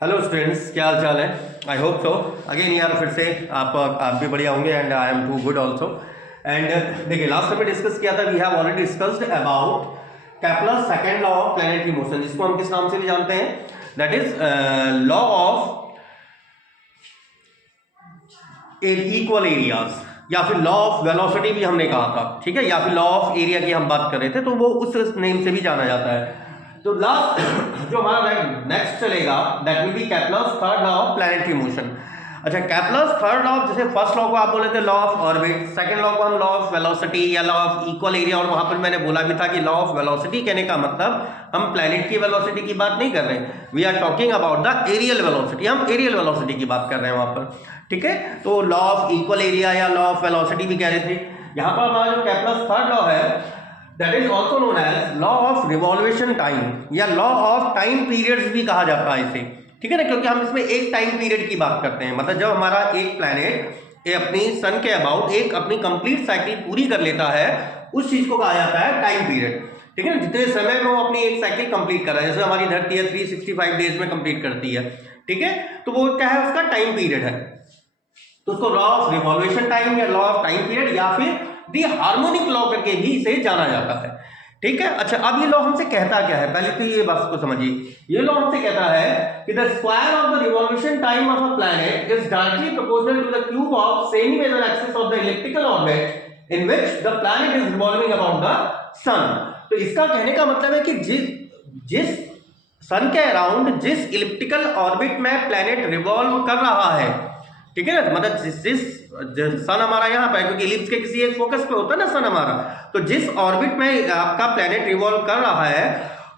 Hello students, क्या हाल चाल है। आई होप सो। अगेन यार फिर से आप भी बढ़िया होंगे and I am too good also. And देखिए, लास्ट टाइम डिस्कस किया था, we have already discussed about Kepler second law of planetary motion, जिसको हम किस नाम से भी जानते हैं, that is law of equal areas, या फिर लॉ ऑफ वेलोसिटी भी हमने कहा था, ठीक है, या फिर लॉ ऑफ एरिया की हम बात कर रहे थे, तो वो उस नेम से भी जाना जाता है। तो लास्ट जो हमारा नेक्स्ट चलेगा that will be Kepler's third law of planetary motion. अच्छा, केपलर्स थर्ड लॉ, जैसे फर्स्ट लॉ को आप बोले थे law of orbit, second law को हम लॉ ऑफ वेलोसिटी या लॉ ऑफ इक्वल एरिया, और वहां पर मैंने बोला भी था कि लॉ ऑफ वेलोसिटी कहने का मतलब हम प्लैनेट की वेलोसिटी की बात नहीं कर रहे हैं, we are talking about the areal velocity, हम एरियल वेलोसिटी की बात कर रहे हैं वहां पर, ठीक है। तो लॉ ऑफ इक्वल एरिया या लॉ ऑफ वेलोसिटी भी कह रहे थे। यहां पर हमारा जो केपलर्स थर्ड लॉ है that is also known as law of revolution time या लॉ ऑफ टाइम पीरियड्स भी कहा जाता है इसे, ठीक है ना, क्योंकि हम इसमें एक टाइम पीरियड की बात करते हैं। मतलब जब हमारा एक प्लैनेट अपनी सन के अबाउट एक अपनी कंप्लीट साइकिल पूरी कर लेता है, उस चीज को कहा जाता है टाइम पीरियड, ठीक है ना। जितने समय में वो अपनी एक साइकिल कंप्लीट कर रहा है, जैसे हमारी धरती है 365 डेज में कंप्लीट करती है, ठीक है, तो वो क्या है, उसका टाइम पीरियड है। तो उसको लॉ ऑफ रिवॉल्वेशन टाइम या लॉ ऑफ टाइम पीरियड या फिर दी हार्मोनिक लॉ करके भी इसे जाना जाता है, ठीक है। अच्छा, अब ये लॉ हमसे कहता क्या है, पहले तो ये बात को समझिए। ये लॉ हमसे कहता है कि the square of the revolution time of a planet is directly proportional to the cube of semi major axis of the elliptical orbit in which the planet is revolving about the sun. तो इसका कहने का मतलब है कि जिस सन के around जिस इलिप्टिकल ऑर्बिट में प्लैनेट रिवॉल्व कर रहा है, ठीक है ना, मतलब जिस सन हमारा यहाँ पे, क्योंकि इलिप्स के किसी एक फोकस पे होता है ना सन हमारा, तो जिस ऑर्बिट में आपका प्लैनेट रिवॉल्व कर रहा है,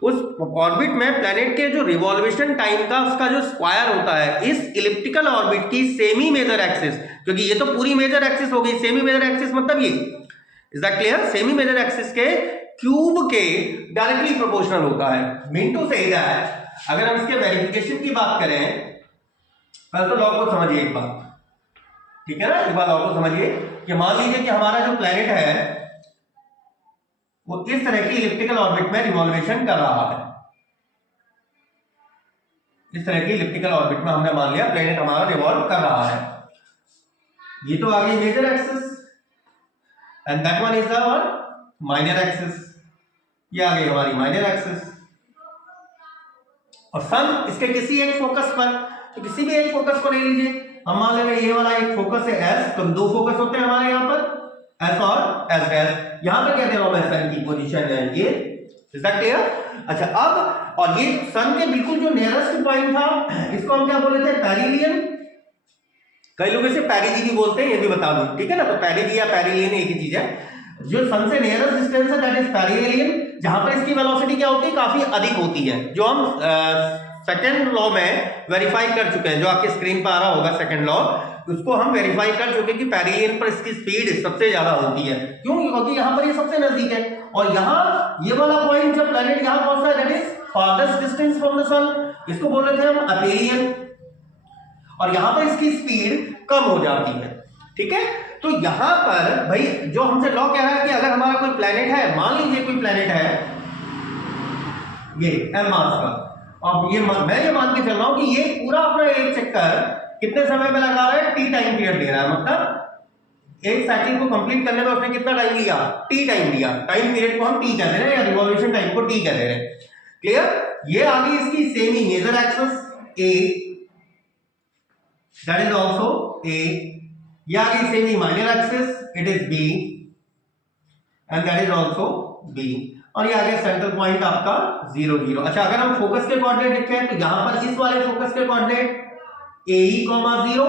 उस ऑर्बिट में प्लैनेट के जो रिवॉल्वेशन टाइम का उसका जो स्क्वायर होता है इस इलिप्टिकल ऑर्बिट की सेमी मेजर एक्सिस, क्योंकि ये तो पूरी मेजर एक्सिस हो गई, सेमी मेजर एक्सिस मतलब ये, is that clear, semi major axis के क्यूब के डायरेक्टली प्रोपोर्शनल होता है। मीन टू से दैट अगर हम इसके वेरिफिकेशन की बात करें, पहले तो लॉ को समझिए एक बार, ठीक है ना, एक बार लॉ को समझिए कि मान लीजिए कि हमारा जो प्लैनेट है वो इस तरह की इलिप्टिकल ऑर्बिट में रिवॉल्वेशन कर रहा है, इस तरह की इलिप्टिकल ऑर्बिट में हमने मान लिया प्लैनेट हमारा रिवॉल्व कर रहा है। ये तो आ गई major axis and that one is our minor axis, ये आ गई हमारी माइनर एक्सिस। और सन इसके किसी एक फोकस पर, तो किसी भी एक फोकस को ले लीजिए, हम मान ले रहे हैं ये वाला एक फोकस है एस, तो दो फोकस होते हैं हमारे यहाँ पर एस और एस डैश, यहाँ पे क्या दे रहा हूं मैं, सन की पोजीशन है ये, इज दैट क्लियर। अच्छा, अब और ये सन के बिल्कुल जो नियरेस्ट पॉइंट था, इसको हम क्या बोलते थे, पेरिलियन। कई लोग इसे पेरिजी भी बोलते हैं, ये भी बता दूं, ठीक है ना। तो पेरिजी या पेरिलियन एक ही चीज है। जो सन से नियरेस्ट डिस्टेंस है दैट इज पेरिलियन, जहां पर इसकी वेलोसिटी क्या होती है, काफी अधिक होती है, जो हम सेकेंड लॉ में वेरीफाई कर चुके हैं, जो आपके स्क्रीन पर आ रहा होगा सेकेंड लॉ, उसको हम वेरीफाई कर चुके कि पेरिलियन पर इसकी स्पीड सबसे ज्यादा होती है। क्यों? क्योंकि यहां पर ये सबसे नजदीक है, और यहां ये वाला पॉइंट जब प्लैनेट यहां पहुंचता है that is farthest distance from the sun, इसको बोल रहे थे हम अपेरियन, और यहां पर इसकी स्पीड कम हो जाती है, ठीक है। तो यहां पर भाई जो हमसे लॉ कह रहा है कि अगर हमारा कोई प्लैनेट है, मान लीजिए कोई प्लैनेट है ये एम मास का, अब ये मैं ये मान के चल रहा हूं कि ये पूरा अपना एक चक्कर कितने समय में लगा रहा है, टी टाइम पीरियड ले रहा है, मतलब एक साइकिल को कंप्लीट करने में उसने कितना टाइम लिया, टी टाइम लिया। टाइम पीरियड को हम टी कहते हैं या रिवॉल्यूशन टाइम को टी कहते हैं, क्लियर। ये आ गई इसकी semi major axis a, that is also a, ये आ गई semi minor axis, it is b and that is also b, और ये आ गया सेंट्रल पॉइंट आपका 0 0। अच्छा, अगर हम फोकस के कोऑर्डिनेट लिखें तो यहां पर इस वाले फोकस के कोऑर्डिनेट ए 0,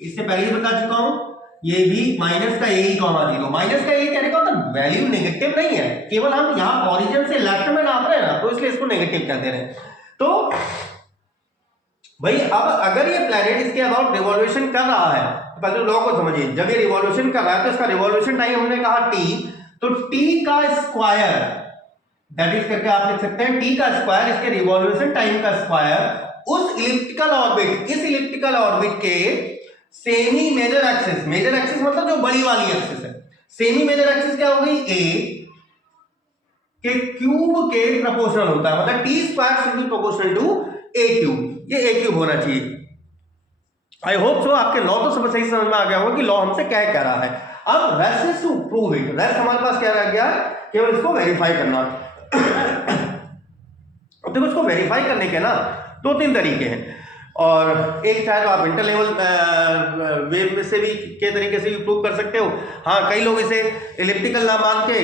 इससे पहले ही बता चुका हूं, ये भी माइनस का ए 0, माइनस का ए कहने का मतलब वैल्यू नेगेटिव नहीं है, केवल हम यहां ओरिजिन से लेफ्ट में नाप रहे हैं ना, तो इसलिए इसको नेगेटिव कहते हैं। तो भाई अब अगर ये प्लैनेट इसके अबाउट रिवॉल्यूशन कर रहा है, तो पहले लॉ को समझिए, जब ये रिवॉल्यूशन कर रहा है तो इसका रिवॉल्यूशन टाइम हमने कहा टी, तो टी का स्क्वायर दैट इज करके आप लिख सकते हैं टी का स्क्वायर, इसके रिवॉल्यूशन टाइम का स्क्वायर उस इलिप्टिकल ऑर्बिट, इस इलिप्टिकल ऑर्बिट के semi major axis, major axis मतलब जो बड़ी वाली एक्सिस है, सेमी मेजर एक्सिस क्या हो गई, ए के क्यूब के प्रोपोर्शनल होता है, मतलब t square should be proportional to a cube. ये ए क्यूब होना चाहिए। आई होप सो आपके लॉ तो सब सही समझ में आ गया होगा कि लॉ हमसे क्या कह रहा है। अब rest is to prove it, rest हमारे पास क्या रह गया है, केवल इसको वेरीफाई करना। अब देखो इसको वेरीफाई करने के ना दो तीन तरीके हैं, और एक चाहे तो आप इंटर लेवल वेव से भी के तरीके से भी प्रूव कर सकते हो। हाँ, कई लोग इसे इलिप्टिकल ना मान के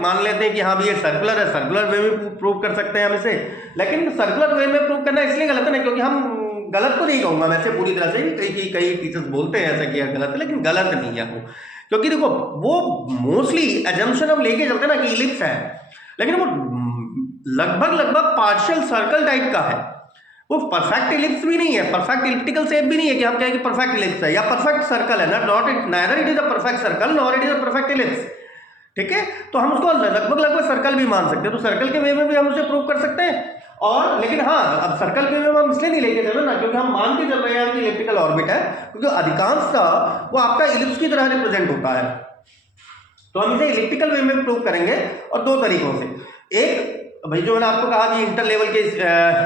मान लेते हैं कि हाँ भी ये सर्कुलर है, सर्कुलर वे में प्रूव कर सकते हैं हम इसे। लेकिन सर्कुलर वे में प्रूव करना इसलिए गलत है ना, क्योंकि हम गलत तो नहीं कहूंगा वैसे पूरी तरह से, कई टीचर्स बोलते हैं ऐसा किया गलत है, लेकिन गलत नहीं है वो। क्योंकि देखो वो मोस्टली एजम्पशन हम लेके चलते हैं ना कि इलिप्स है, लेकिन वो लगभग पार्शियल सर्कल टाइप का है, वो परफेक्ट इलिप्स भी नहीं है, परफेक्ट इलिप्टिकल शेप भी नहीं है कि हम कहें कि परफेक्ट इलिप्स है या परफेक्ट सर्कल है, neither it is a perfect circle nor it is a perfect ellipse. ठीक है, तो हम उसको लगभग सर्कल भी मान सकते हैं, तो सर्कल के वे में भी हम उसे प्रूव कर सकते हैं। और लेकिन हाँ, अब सर्कल के वे में हम इसलिए नहीं लेके चल रहे ना क्योंकि हम मान के चल रहे हैं कि इलिप्टिकल ऑर्बिट है, क्योंकि अधिकांशतः वो आपका इलिप्स की तरह रिप्रेजेंट होता है। तो हम इसे इलिप्टिकल वे में प्रूव करेंगे और दो तरीकों से। एक भाई जो मैंने आपको कहा कि इंटर लेवल के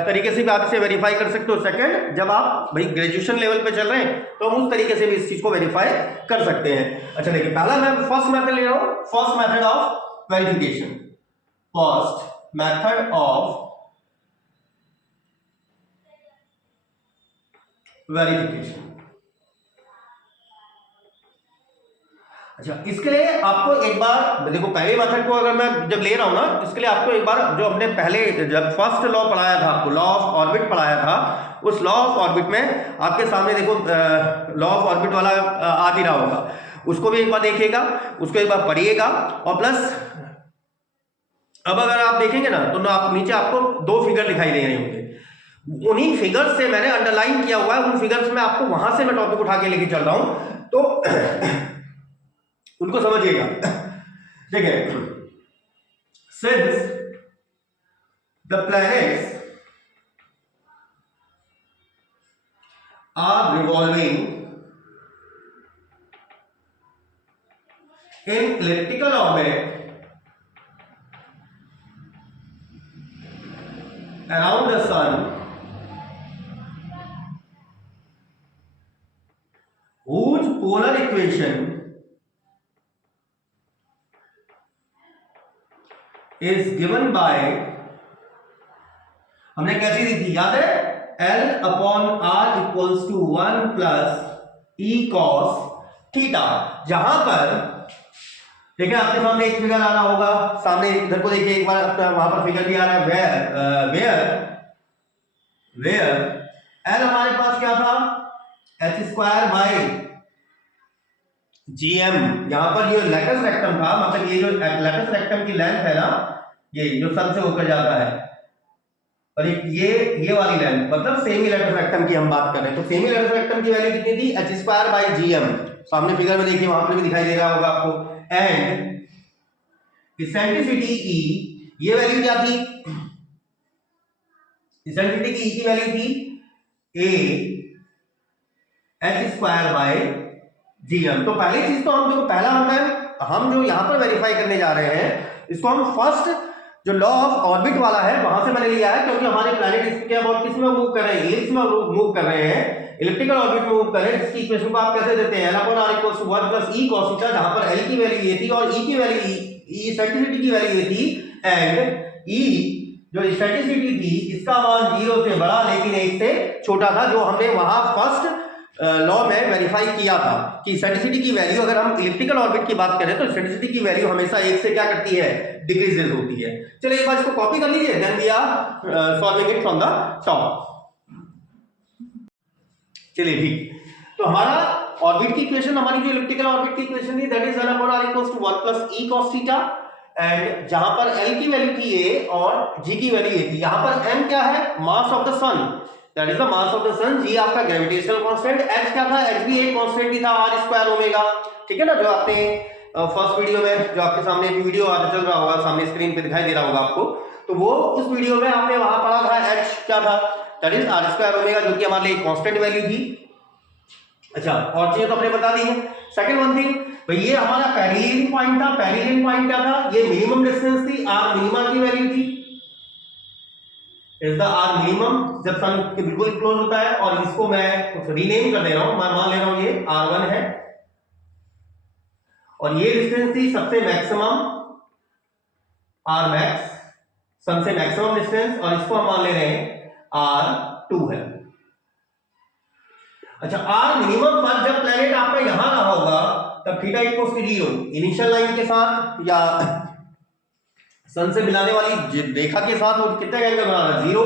तरीके से भी आप इसे वेरीफाई कर सकते हो। सेकंड, जब आप भाई ग्रेजुएशन लेवल पे चल रहे हैं तो हम उस तरीके से भी इस चीज को वेरीफाई कर सकते हैं। अच्छा देखिए, पहला मैं फर्स्ट मेथड ले रहा हूं, first method of verification, first method of verification. अच्छा, इसके लिए आपको एक बार देखो, पहले मेथड को अगर मैं जब ले रहा हूं ना, इसके लिए आपको एक बार जो हमने पहले जब फर्स्ट लॉ पढ़ाया था, आपको लॉ ऑफ ऑर्बिट पढ़ाया था, उस लॉ ऑफ ऑर्बिट में आपके सामने देखो लॉ ऑफ ऑर्बिट वाला आ भी रहा होगा, उसको भी एक बार देखिएगा, उसको एक बार पढ़िएगा। और प्लस अब अगर आप देखेंगे ना तो आप नीचे आपको दो फिगर दिखाई दे रहे होंगे, उन्हीं फिगर्स से मैंने अंडरलाइन किया हुआ है, उन फिगर्स में आपको वहां से मैं टॉपिक उठा के लेके चल रहा हूं, तो उनको समझिएगा। ठीक है, since the planets are revolving in elliptical orbit around the sun, whose polar equation is given by, हमने कैसी दी थी याद है, L/R=1 + E cos थीटा। जहां पर ठीक है, आपके सामने एक फिगर आ रहा होगा, सामने इधर को देखिए एक बार, वहां पर फिगर भी आ रहा है, वेयर L हमारे पास क्या था, h² GM। यहां पर ये लैटस रेक्टम था, मतलब ये जो लैटस रेक्टम की लेंथ है ना, ये जो सन से होकर जाता है, और ये वाली लेंथ मतलब सेमी लैटस रेक्टम की हम बात कर रहे हैं, तो सेमी लैटस रेक्टम की वैल्यू कितनी थी, h² GM। सामने फिगर में देखिए, वहां पर भी दिखाई दे रहा होगा आपको। एंड इसेंट्रिसिटी E, ये वैल्यू क्या थी, इसेंट्रिसिटी की E की वैल्यू थी h² GM। तो पहली चीज तो हम देखो, पहला हम जो यहां पर वेरीफाई करने जा रहे हैं, इसको हम फर्स्ट जो लॉ ऑफ ऑर्बिट वाला है वहां से मैंने लिया है, क्योंकि हमारे प्लैनेट इसके अबाउट किस में मूव कर रहे हैं, इलिप्स में मूव कर रहे हैं, इलिप्टिकल ऑर्बिट में मूव कर रहे हैं, जिसकी इक्वेशन को आप कैसे देते हैं, L/R=1 + E cos थीटा, जहां पर L की वैल्यू ये थी और E की वैल्यू इसेंट्रिसिटी की वैल्यू ये थी, एंड E जो इसेंट्रिसिटी थी इसका मान 0 से बड़ा लेकिन 1 से छोटा था, जो हमने वहां फर्स्ट लॉ में वेरीफाई किया था कि इसेंट्रिसिटी की वैल्यू, अगर हम इलिप्टिकल ऑर्बिट की बात करें तो इसेंट्रिसिटी की वैल्यू हमेशा 1 से क्या करती है, डिक्रीजेस होती है। चलिए एक बार इसको कॉपी कर लीजिए, then we are solving it from the top. चलिए ठीक, तो हमारा ऑर्बिट की इक्वेशन, हमारी जो इलिप्टिकल ऑर्बिट की इक्वेशन थी, that is L/R=1 + E cos theta, and जहां पर L की वैल्यू थी A और G की वैल्यू A थी, यहां पर M क्या है, mass of the sun, that is the mass of the sun, G आपका ग्रेविटेशनल कांस्टेंट, H क्या था, H भी एक कांस्टेंट ही था, R² ओमेगा। ठीक है ना, जो आपने फर्स्ट वीडियो में, जो आपके सामने एक वीडियो चल रहा होगा, सामने स्क्रीन पे दिखाई दे रहा होगा आपको, तो वो उस वीडियो में आपने वहां पढ़ा था, H क्या था, दैट इज R² ओमेगा, जो कि हमारे लिए कांस्टेंट वैल्यू थी। अच्छा, और चीजें तो आपने बता दी है। सेकंड वन थिंग, भाई ये हमारा पेरिलियन पॉइंट था, पेरिलियन पॉइंट क्या था, ये मिनिमम डिस्टेंस थी, R मिनिमा की वैल्यू थी, इज द आर मिनिमम जब सन के बिल्कुल क्लोज होता है, और इसको मैं कुछ रीनेम कर दे रहा हूं, मैं मान ले रहा हूं ये R1 है, और ये डिस्टेंस थी सबसे मैक्सिमम R मैक्स, सन से मैक्सिमम डिस्टेंस, और इसको हम मान ले रहे हैं R2 है। अच्छा, R मिनिमम पर जब प्लेनेट आपका यहां रहा होगा तब theta equals to 0 initial line के साथ या सन से मिलाने वाली रेखा के साथ, वो कितने एंगल बना रहा है 0,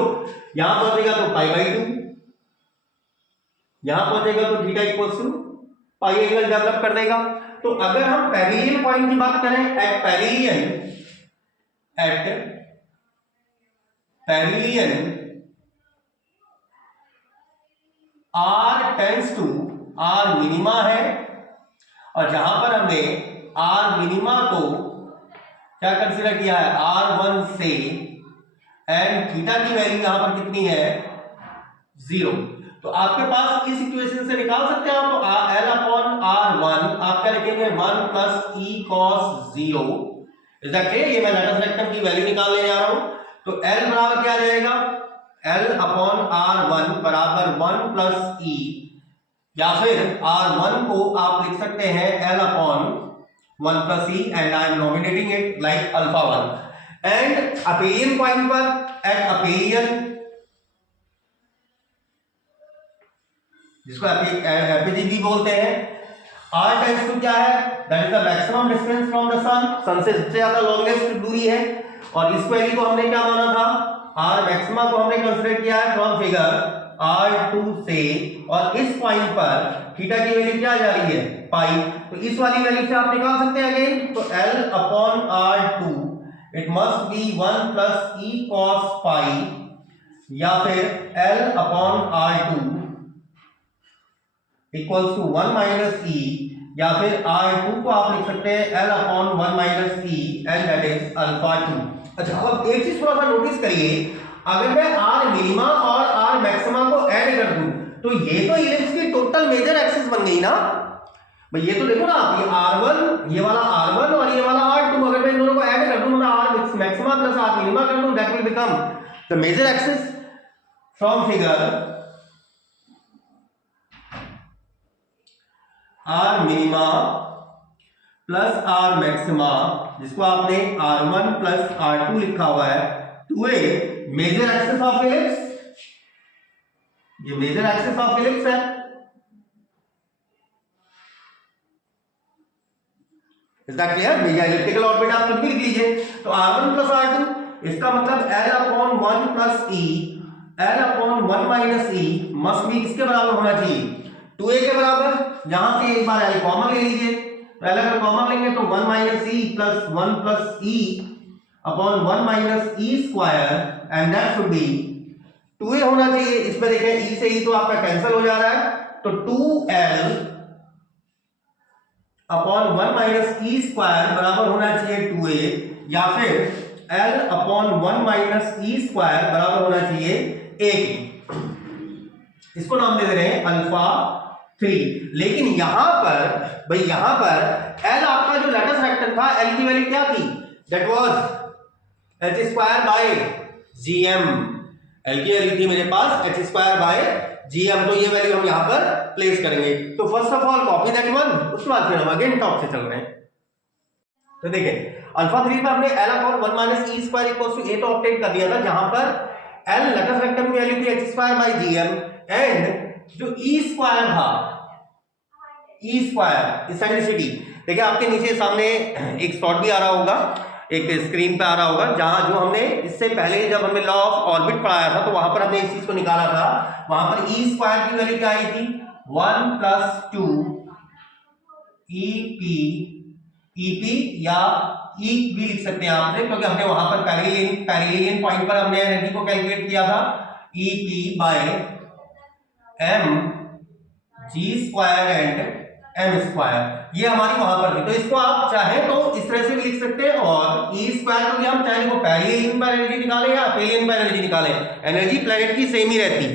यहां पहुंचेगा तो π/2, यहां पहुंचेगा तो theta equals to pi angle develop कर देगा। तो अगर हम पेरिलियन पॉइंट की बात करें, at perihelion R tends to R minima है, और जहां पर हमने R मिनिमा को क्या कंसीडर किया है R1 से, एंड थीटा की वैल्यू यहां पर कितनी है 0, तो आपके पास इस इक्वेशन से निकाल सकते हैं आप, तो L अपॉन R1 आप क्या लिखेंगे 1 plus E cos 0, is that clear? ये मैं लेटस रेक्टम की वैल्यू निकालने जा रहा हूं, तो L बराबर क्या आ जाएगा, L अपॉन R1 बराबर 1 प्लस E, या फिर R1 को आप लिख सकते हैं L upon 1 plus E, and I am nominating it like alpha 1, and aphelion point पर एट अपेरियन, जिसको एपीजी बोलते हैं, R टेंड्स टू क्या है, that is the maximum distance from the sun, sun से सबसे ज्यादा लॉन्गेस्ट दूरी है, और इस वैल्यू को हमने क्या माना था, R मैक्सिमा को हमने कंसीडर किया है फ्रॉम फिगर R2 से, और इस पॉइंट पर थीटा की वैल्यू क्या जा रही है पाई, तो इस वाली वैल्यू से आप निकाल सकते हैं अगेन, तो L upon R2 it must be 1 plus E cos pi, या फिर L upon R2 equals to 1 minus E, या फिर R2 को आप लिख सकते हैं L upon 1 minus E, and that is alpha 2। अच्छा, अब एक चीज थोड़ा सा नोटिस करिए, अगर मैं R मिनिमा और R मैक्सिमा को ऐड कर दूं तो ये तो इलिप्स की टोटल मेजर एक्सिस बन गई ना भाई, ये तो देखो ना आप, ये R1, ये वाला R1 और ये वाला R2, अगर मैं इन दोनों को ऐड कर दूं, R maxima plus R minima कर दूं, that will become the major axis from figure R minima plus R maxima, जिसको आपने R1 प्लस R2 लिखा हुआ है, two a major axis of ellipse, ये मेजर एक्सिस ऑफ इलिप्स है, is that clear? Major elliptical orbit आप खुद भी लिख लीजिए, तो R1 प्लस R2, इसका मतलब L upon 1 plus E, L upon 1 minus E must be किसके बराबर होना चाहिए 2a के बराबर, जहां से एक बार L कॉमन ले लीजिए, पहले अगर कॉमन लेंगे तो 1 minus E plus 1 plus E upon 1 minus E square, and that should B 2a होना चाहिए। इसमें देखें E से E तो आपका कैंसिल हो जा रहा है, तो 2L upon 1 minus E square बराबर होना चाहिए 2a, या फिर L upon 1 minus E square बराबर होना चाहिए a के, इसको नाम दे दे रहे हैं अल्फा 3। लेकिन यहां पर भाई, यहां पर L आपका जो लेटस वेक्टर था, L की वैल्यू क्या थी, that was h square by gm, L की वैल्यू थी मेरे पास h स्क्वायर बाय gm, तो ये वैल्यू हम यहां पर प्लेस करेंगे। तो first of all copy that one, उसके बाद फिर हम अगेन टॉप से चल रहे हैं। तो देखिए अल्फा 3 पर हमने L upon 1 minus E square equals to a तो ऑब्टेन कर दिया था, जहां पर L लेटस वेक्टर की वैल्यू थी h square by gm, and जो E स्क्वायर था, E स्क्वायर इसेंट्रिसिटी, देखिए आपके नीचे सामने एक स्लॉट भी आ रहा होगा, एक स्क्रीन पे आ रहा होगा, जहां जो हमने इससे पहले जब हमने लॉ ऑफ ऑर्बिट पढ़ाया था तो वहां पर हमने इस चीज को निकाला था, वहां पर E स्क्वायर की वैल्यू क्या आई थी 1 प्लस 2 EP या E भी लिख सकते हैं आपने, क्योंकि हमने वहां पर पेरिलियन पॉइंट पर हमने एनर्जी को कैलकुलेट किया था EP by m g square and m square, ये हमारी वहां पर थी। तो इसको आप चाहे तो इस तरह से भी लिख सकते हैं, और E स्क्वायर क्योंकि हम चाहे वो पेरिलियन पर एनर्जी निकालें या अपेलियन पर एनर्जी निकालें, एनर्जी प्लैनेट की सेम ही रहती है,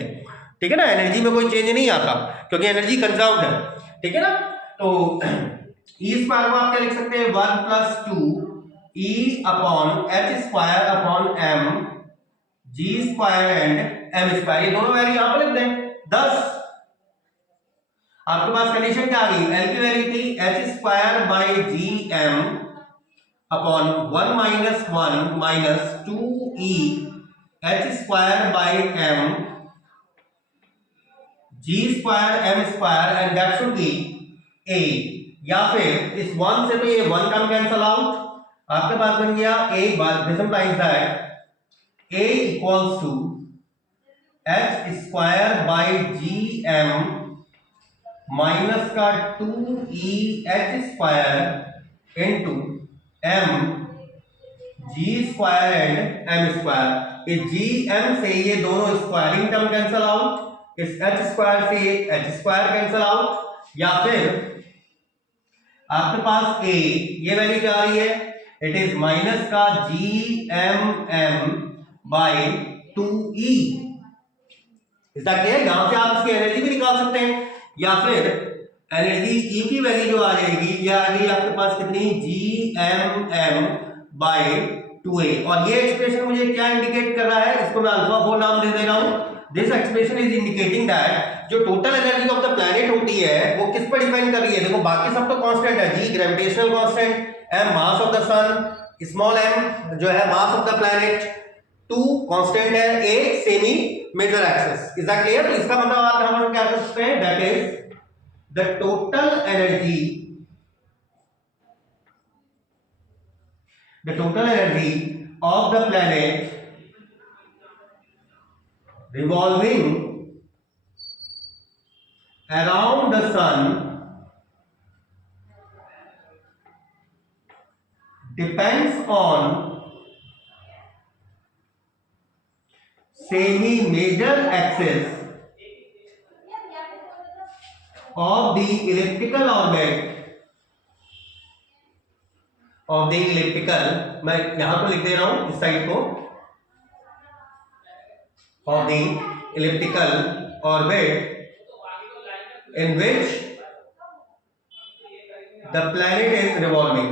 ठीक है ना, एनर्जी में कोई चेंज नहीं आता क्योंकि एनर्जी कंजर्व्ड है, ठीक है ना। तो E स्क्वायर को आप क्या लिख सकते हैं 1 plus 2 E upon h square upon m ji square and m square, ये दोनों वैल्यू यहां पर लिख दें। 10 आपके पास कंडीशन क्या आ गई, एल की वैल्यू थी H square by ji M upon 1 minus 1 minus 2 E H square by M G square M square and that should be A, या फिर इस 1 से तो ये 1 टर्म कैंसल आउट, आपके पास बन गया a bar this implies that a equals to h square by ji m minus का 2e h square into m ji square and m square. ये जी एम से ये दोनों स्क्वायरिंग टर्म कैंसल आउट, इस h square से ये H square cancel out, या फिर आपके पास a ये वैल्यू क्या आ रही है, इट इज माइनस का G M M by 2e। इसका क्या है, यहां से आप इसकी एनर्जी भी निकाल सकते हैं, या फिर एनर्जी E की वैल्यू जो आ जाएगी ये आ गई आपके पास कितनी, G M M by 2a। और ये एक्सप्रेशन मुझे क्या इंडिकेट कर रहा है, इसको मैं अल्फा 4 नाम दे दे रहा हूं। This expression is indicating that जो total energy of the planet होती है वो किस पर डिपेंड कर रही है। देखो बाकी सब तो कांस्टेंट है, G gravitational constant, M mass of the sun, small M जो है mass of the planet, 2 constant है, a semi major axis. Is that clear? तो इसका मतलब आप यहां पर क्या कर सकते हैं, that is the total energy of the planet revolving around the sun depends on semi-major axis of the elliptical orbit of the elliptical, मैं यहां पर लिख दे रहा हूं इस साइड को, of the elliptical orbit in which the planet is revolving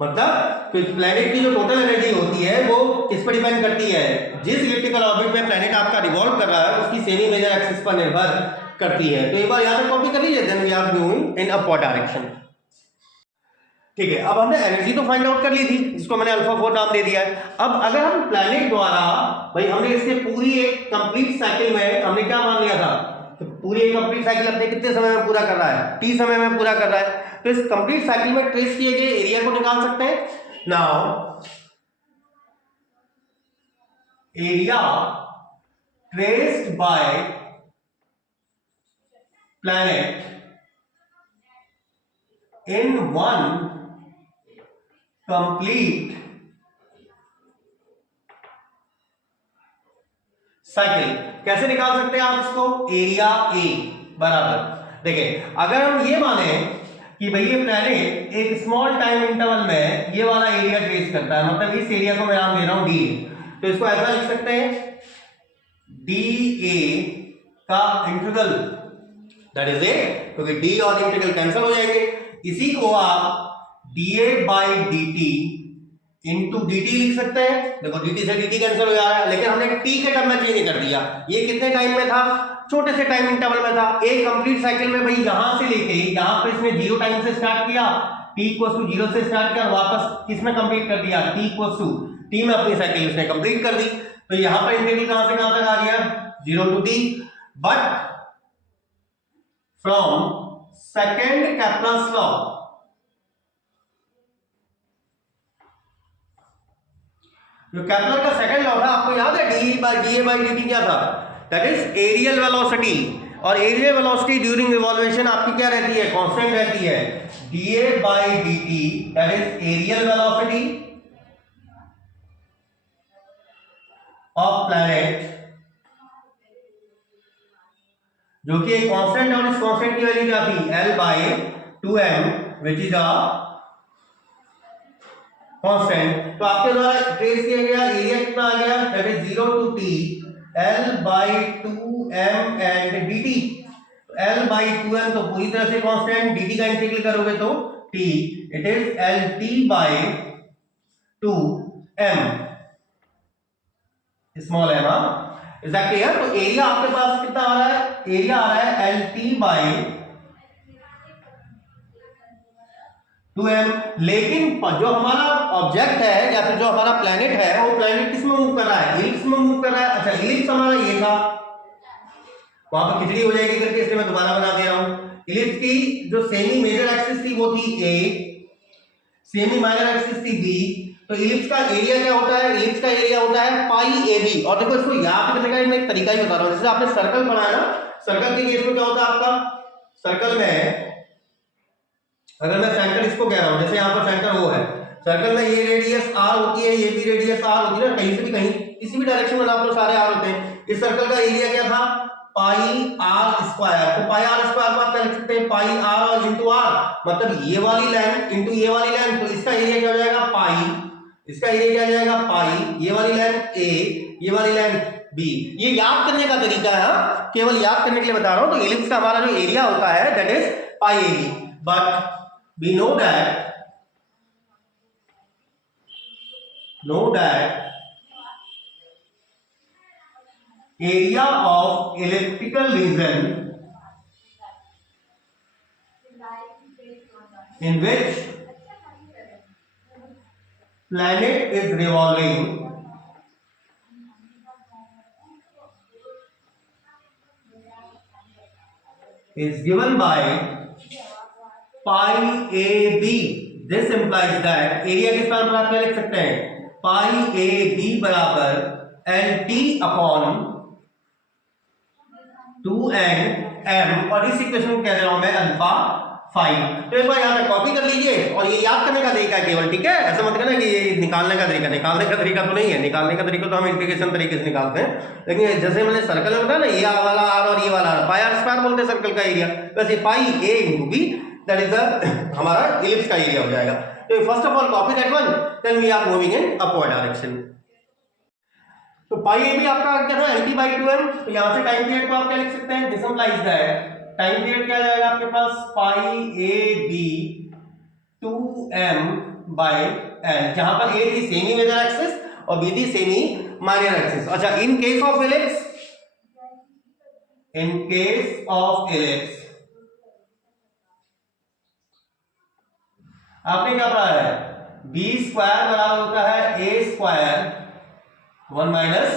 मतलब तो प्लैनेट की जो टोटल एनर्जी होती है वो किस पर डिपेंड करती है, जिस इलिप्टिकल ऑर्बिट में प्लैनेट आपका रिवॉल्व कर रहा है उसकी सेमी मेजर एक्सिस पर निर्भर करती है। तो एक बार यहां पे कॉपी कर लीजिए, then we are moving in upward direction. ठीक है, अब हमने एनर्जी तो फाइंड आउट कर ली थी जिसको मैंने अल्फा 4 नाम दे दिया है। अब अगर हम प्लैनेट द्वारा, भाई हमने इसके पूरी एक कंप्लीट साइकिल में हमने क्या मान लिया था, तो पूरी एक कंप्लीट साइकिल अपने कितने समय में पूरा कर रहा है, t समय में पूरा कर रहा है। तो इस कंप्लीट साइकिल में ट्रेस किए गए एरिया को निकाल सकते हैं। Now area traced by planet in one complete cycle, कैसे निकाल सकते हैं आप इसको, एरिया ए बराबर, देखिए अगर हम ये माने कि भाई ये प्लैनेट एक स्मॉल टाइम इंटरवल में ये वाला एरिया ट्रेस करता है, मतलब इस एरिया को मैं नाम दे रहा हूं डी, तो इसको ऐसा लिख सकते हैं डी ए का इंटीग्रल, दैट इज ए, क्योंकि डी और इंटीग्रल कैंसिल हो जाएंगे, इसी को आप dA by dt into D लिख सकते हैं। देखो dt से dt कैंसिल हो जा रहा है, लेकिन हमने t के टर्म में चेंज कर दिया। ये कितने टाइम में था, छोटे से टाइम इंटरवल में था। एक कंप्लीट साइकिल में भाई यहां से लेके यहां पे इसने 0 टाइम से स्टार्ट किया, t = 0 से स्टार्ट किया, वापस किसमें कंप्लीट कर दिया, t = t में अपनी साइकिल उसने कंप्लीट कर दी। तो यहां पर इंटीग्रल कहां से कहां तक आ गया, 0 to t, but from second Kepler's law, जो कैप्लर का सेकंड लॉ था आपको याद है, डी बाई dt क्या था, दैट इज एरियल वेलोसिटी, और एरियल वेलोसिटी ड्यूरिंग रिवॉल्यूशन आपकी क्या रहती है, कांस्टेंट रहती है, dA by dt that is areal velocity of planet, जो कि एक कांस्टेंट है, और इस कांस्टेंट की वैल्यू क्या थी, L by 2m which is a constant. तो आपके द्वारा ट्रेस किया गया एरिया कितना आ गया, that is 0 to t L by 2m and dt। L by 2m तो पूरी तरह से कांस्टेंट, dt का इंटीग्रल करोगे तो T, it is L t by 2m small m। Is that clear? तो एरिया आपके पास कितना आ रहा है? एरिया आ रहा है एल टी बाई 2m। लेकिन जो हमारा ऑब्जेक्ट है या फिर जो हमारा प्लेनेट है वो प्लेनेट किस में मूव कर रहा है? इलिप्स में मूव कर रहा है। अच्छा, इलिप्स हमारा ये था, वहां पर खिचड़ी हो जाएगी करके इसलिए मैं दोबारा बना दे रहा हूं। इलिप्स की जो सेमी मेजर एक्सिस थी वो थी a, सेमी माइनर एक्सिस थी b। तो इलिप्स का एरिया क्या होता है? इलिप्स का एरिया होता है पाई ab। और देखो इसको याद करने का मैं एक तरीका ही बता रहा हूं। जैसे आपने सर्कल बनाया ना, सर्कल के केस में क्या होता है आपका? सर्कल में अगर मैं सेंटर इसको कह रहा हूं, जैसे यहां पर सेंटर वो है, सर्कल में ये रेडियस r होती है, ये भी रेडियस r होती है ना, कहीं से भी कहीं किसी भी डायरेक्शन में आप लोग सारे r होते हैं। इस सर्कल का एरिया क्या था? पाई r स्क्वायर। तो पाई r स्क्वायर को आप क्या लिख सकते हैं? पाई r और इंटू r, मतलब ये वाली लेंथ इंटू ये वाली लेंथ। तो इसका एरिया क्या हो जाएगा? पाई। इसका एरिया क्या हो जाएगा? पाई। ये वाली लेंथ a, ये वाली लेंथ b। ये याद करने का तरीका है, केवल याद करने के लिए बता रहा हूं। तो इलिप्स का हमारा जो एरिया होता है that is pi ab। But we know that area of elliptical region in which planet is revolving is given by pi a b। This implies that area के स्थान पर आप क्या लिख सकते हैं? पाई ए बी बराबर L T upon 2n m, और इस इक्वेशन को कह रहा हूं मैं अल्फा 5। तो एक बार यहां पे कॉपी कर लीजिए और ये याद करने का तरीका है केवल, ठीक है? ऐसा मत करना कि ये निकालने का तरीका तो नहीं है। निकालने का तरीका तो हम इंटीग्रेशन तरीके से निकालते हैं, लेकिन जैसे मैंने सर्कल में बताया ना, ये वाला आर और ये वाला आर, पाई आर स्क्वायर बोलते हैं सर्कल का एरिया। वैसे pi a into b that is हमारा इलिप्स का एरिया हो जाएगा। तो first of all copy that one, then we are moving in upward direction. तो पाई ए बी आपका क्या था? L t by 2m। तो यहां से टाइम पीरियड को आप क्या लिख सकते हैं? This implies that time period क्या जाएगा आपके पास? Pi A B 2m by L, जहां पर a थी सेमी मेजर एक्सिस और b थी सेमी माइनर एक्सिस। अच्छा, in case of ellipse, in case of ellipse आपने क्या पढ़ा है? b स्क्वायर बराबर होता है a square 1 minus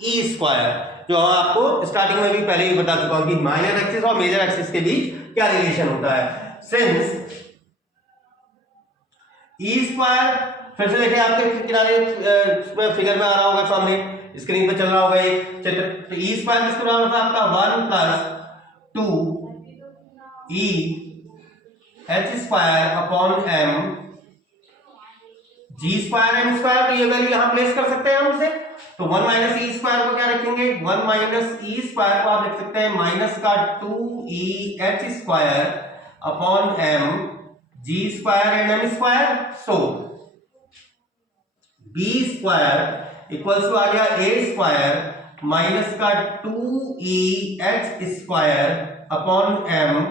e square, जो आपको स्टार्टिंग में भी पहले ही बता चुका हूं कि माइनर एक्सिस और मेजर एक्सिस के बीच क्या रिलेशन होता है। सिंस e स्क्वायर, फिर से देखिए आपके किनारे फिगर में आ रहा होगा, सामने स्क्रीन पे चल रहा होगा एक चित्र। तो e स्क्वायर किसको बराबर था आपका? 1 plus 2 e h square upon m जी स्क्वायर एम स्क्वायर। तो ये वैल्यू यहां प्लेस कर सकते हैं हम इसे। तो 1 माइनस ई स्क्वायर को क्या रखेंगे? 1 माइनस ई स्क्वायर को आप लिख सकते हैं माइनस का 2e h square upon m ji square and m square. So b square equals to आ गया a स्क्वायर माइनस का 2e h square upon m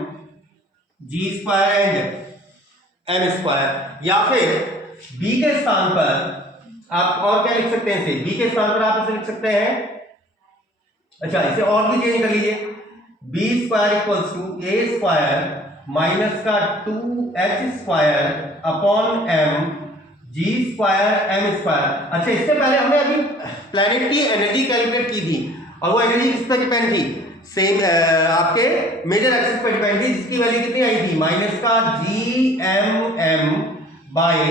ji square and m square. या फिर b के स्थान पर आप और क्या लिख सकते हैं? इसे b के स्थान पर आप इसे लिख सकते हैं, अच्छा इसे और भी चेंज कर लीजिए, b square equals to a square minus का 2h square upon m g square m square. अच्छा, इससे पहले हमने अभी प्लैनेट की एनर्जी कैलकुलेट की थी और वो एनर्जी किस पे डिपेंड थी? सेम आपके मेजर एक्सिस पे डिपेंड थी, जिसकी वैल्यू कितनी आई थी? माइनस का gmm बाई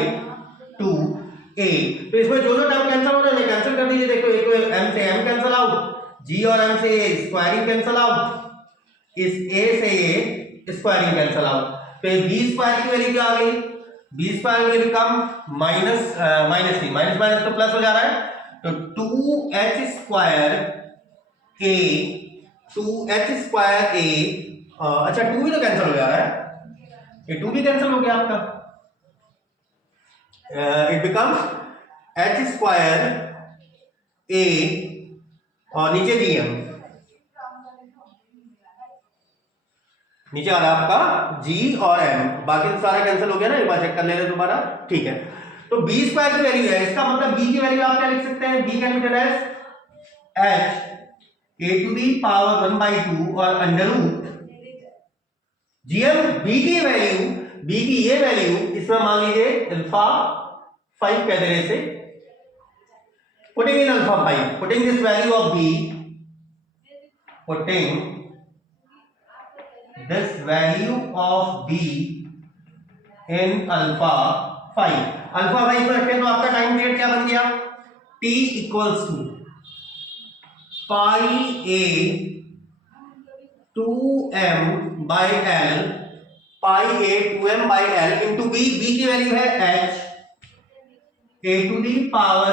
2a। तो इसमें जो टर्म कैंसिल हो रहे हैं कैंसिल कर दीजिए। देखो, एक तो m से m कैंसिल आउट, g और m से स्क्वायरिंग कैंसिल आउट, इस a से a स्क्वायरिंग कैंसिल आउट। तो b स्क्वायर की वैल्यू क्या आ गई? b स्क्वायर की वैल्यू कम माइनस माइनस थी, माइनस माइनस तो प्लस हो जा रहा है। तो 2h square a 2h square a, अच्छा 2 भी तो कैंसिल हो जा रहा है, ये 2 भी कैंसिल हो गया आपका। It becomes h square a और नीचे gm। नीचे आ रहा है आपका जी और एम, बाकी तो सारा कैंसिल हो गया ना, एक बार चेक कर ले रहे दोबारा, ठीक है। तो बी स्क्वायर की वैल्यू है, इसका मतलब बी की वैल्यू आप क्या लिख सकते हैं, b can be written as h a to the power 1/2 और अंडर रूट जीएम। बी की वैल्यू, बी की ये वैल्यू इसमें मान लीजिए अल्फा 5 कह दे रहे इसे, putting in alpha 5, putting this value of b, पुटिंग this value of b in alpha 5, alpha 5 पर रखें तो आपका टाइम पीरियड क्या बन गया, t equals to pi a 2m by l, pi a 2m by l into b, b की value है h a to the power,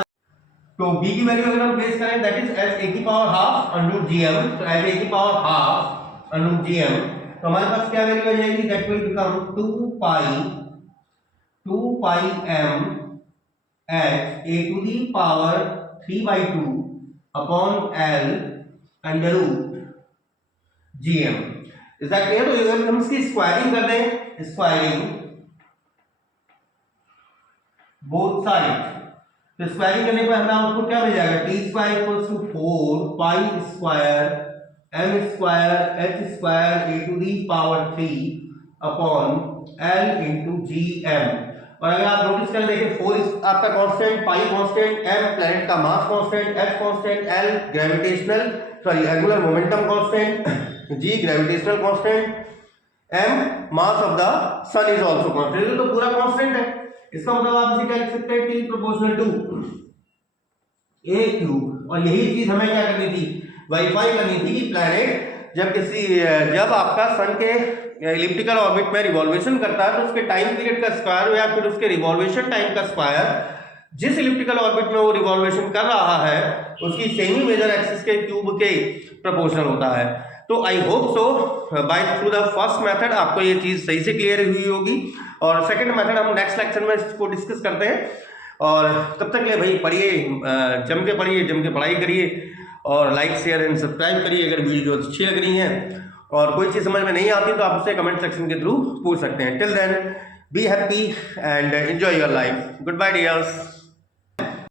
तो b की वैल्यू अगर हम प्लेस करें दैट इज h a की पावर हाफ अंडर gm, तो h a की पावर हाफ अंडर gm, तो हमारे पास क्या वैल्यू आ जाएगी, that will become 2 pi m h a to the power 3/2 upon l under root gm। Is that clear? तो अगर हम इसकी स्क्वायरिंग कर दें, स्क्वायरिंग बोथ साइड, तो स्क्वायरिंग करने पर हमें आउटपुट क्या मिल जाएगा, T square equals to 4 pi square M square H square A to the power 3 upon L into G M. और अगर आप नोटिस करें देखिए 4 आपका constant, pi constant, M planet का mass constant, H constant, L gravitational sorry angular momentum constant, g gravitational constant, M mass of the sun is also constant, तो पूरा constant है। इसका मतलब आप इसे क्या लिख सकते हैं, t proportional to a cube. और यही चीज हमें क्या करनी थी, वेरीफाई करनी थी कि प्लैनेट जब आपका सन के इलिप्टिकल ऑर्बिट में रिवॉल्वेशन करता है तो उसके टाइम पीरियड का स्क्वायर या फिर उसके रिवॉल्वेशन टाइम का स्क्वायर जिस इलिप्टिकल ऑर्बिट में वो रिवॉल्वेशन कर रहा है उसकी सेमी मेजर एक्सिस के क्यूब के प्रोपोर्शनल होता है। तो I hope so by through the first method आपको ये चीज सही से क्लियर हुई होगी, और सेकंड मेथड हम नेक्स्ट लेक्चर में इसको डिस्कस करते हैं। और तब तक ले भाई पढ़िए, जम के पढ़िए, जम के पढ़ाई करिए, और लाइक शेयर एंड सब्सक्राइब करिए अगर वीडियो अच्छी लग रही हैं। और कोई चीज़ समझ में नहीं आती तो आप उससे कमेंट सेक्शन के थ्रू पूछ सकते हैं। Till then be happy and enjoy your life. Good bye dears.